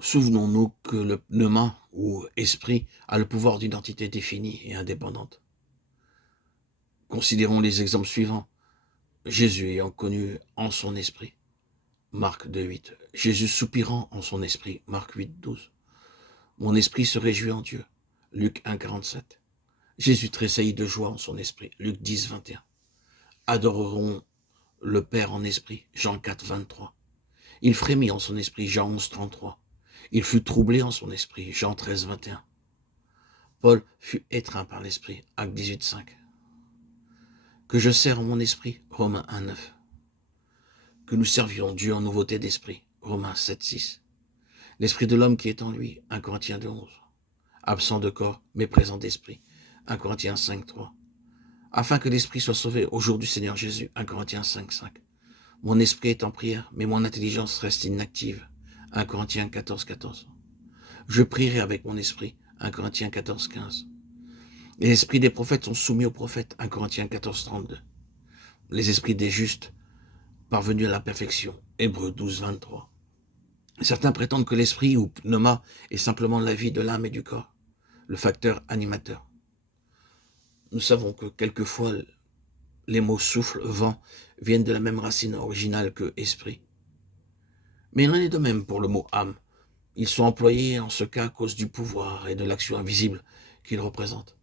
Souvenons-nous que le pneuma ou esprit a le pouvoir d'une entité définie et indépendante. Considérons les exemples suivants. Jésus ayant connu en son esprit, Marc 2,8. Jésus soupirant en son esprit, Marc 8,12. Mon esprit se réjouit en Dieu, Luc 1,47. Jésus tressaillit de joie en son esprit, Luc 10,21. Adoreront le Père en esprit, Jean 4,23. Il frémit en son esprit, Jean 11,33. Il fut troublé en son esprit, Jean 13,21. Paul fut étreint par l'esprit, Actes 18,5. Que je sers en mon esprit, Romains 1,9. Que nous servions Dieu en nouveauté d'esprit, Romains 7,6. L'esprit de l'homme qui est en lui, 1 Corinthiens 2,11. Absent de corps, mais présent d'esprit, 1 Corinthiens 5,3. Afin que l'esprit soit sauvé au jour du Seigneur Jésus, 1 Corinthiens 5,5. Mon esprit est en prière, mais mon intelligence reste inactive, 1 Corinthiens 14,14. Je prierai avec mon esprit, 1 Corinthiens 14,15. Les esprits des prophètes sont soumis aux prophètes, 1 Corinthiens 14,32. Les esprits des justes parvenus à la perfection, Hébreux 12,23. Certains prétendent que l'esprit ou pneuma est simplement la vie de l'âme et du corps, le facteur animateur. Nous savons que quelquefois les mots souffle, vent viennent de la même racine originale que esprit. Mais il en est de même pour le mot âme. Ils sont employés en ce cas à cause du pouvoir et de l'action invisible qu'ils représentent.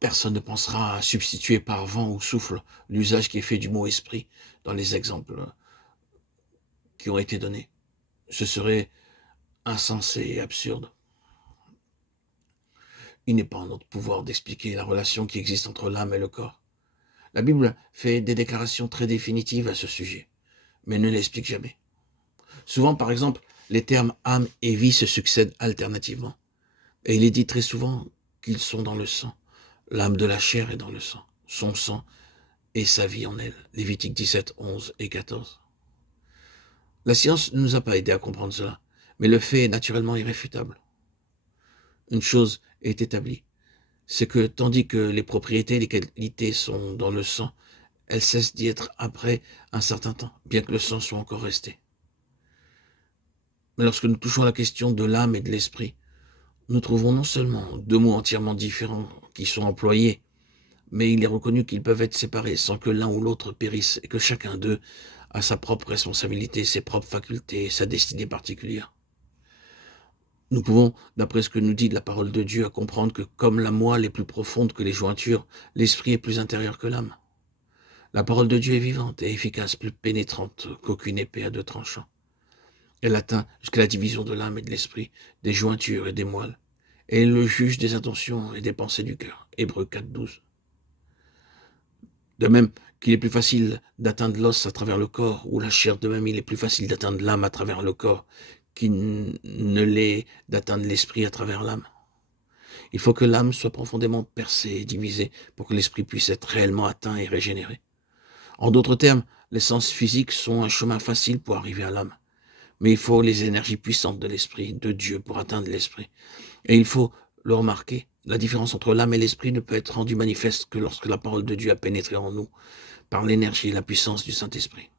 Personne ne pensera à substituer par vent ou souffle l'usage qui est fait du mot esprit dans les exemples qui ont été donnés. Ce serait insensé et absurde. Il n'est pas en notre pouvoir d'expliquer la relation qui existe entre l'âme et le corps. La Bible fait des déclarations très définitives à ce sujet, mais ne l'explique jamais. Souvent, par exemple, les termes âme et vie se succèdent alternativement. Et il est dit très souvent qu'ils sont dans le sang. L'âme de la chair est dans le sang, son sang et sa vie en elle. Lévitique 17, 11 et 14. La science ne nous a pas aidé à comprendre cela, mais le fait est naturellement irréfutable. Une chose est établie, c'est que tandis que les propriétés et les qualités sont dans le sang, elles cessent d'y être après un certain temps, bien que le sang soit encore resté. Mais lorsque nous touchons à la question de l'âme et de l'esprit, nous trouvons non seulement deux mots entièrement différents qui sont employés, mais il est reconnu qu'ils peuvent être séparés sans que l'un ou l'autre périsse et que chacun d'eux a sa propre responsabilité, ses propres facultés, sa destinée particulière. Nous pouvons, d'après ce que nous dit la parole de Dieu, comprendre que comme la moelle est plus profonde que les jointures, l'esprit est plus intérieur que l'âme. La parole de Dieu est vivante et efficace, plus pénétrante qu'aucune épée à deux tranchants. Elle atteint jusqu'à la division de l'âme et de l'esprit, des jointures et des moelles. Et elle le juge des intentions et des pensées du cœur. Hébreux 4,12. De même qu'il est plus facile d'atteindre l'os à travers le corps ou la chair, de même il est plus facile d'atteindre l'âme à travers le corps qu'il ne l'est d'atteindre l'esprit à travers l'âme. Il faut que l'âme soit profondément percée et divisée pour que l'esprit puisse être réellement atteint et régénéré. En d'autres termes, les sens physiques sont un chemin facile pour arriver à l'âme. Mais il faut les énergies puissantes de l'esprit, de Dieu, pour atteindre l'esprit. Et il faut le remarquer, la différence entre l'âme et l'esprit ne peut être rendue manifeste que lorsque la parole de Dieu a pénétré en nous, par l'énergie et la puissance du Saint-Esprit.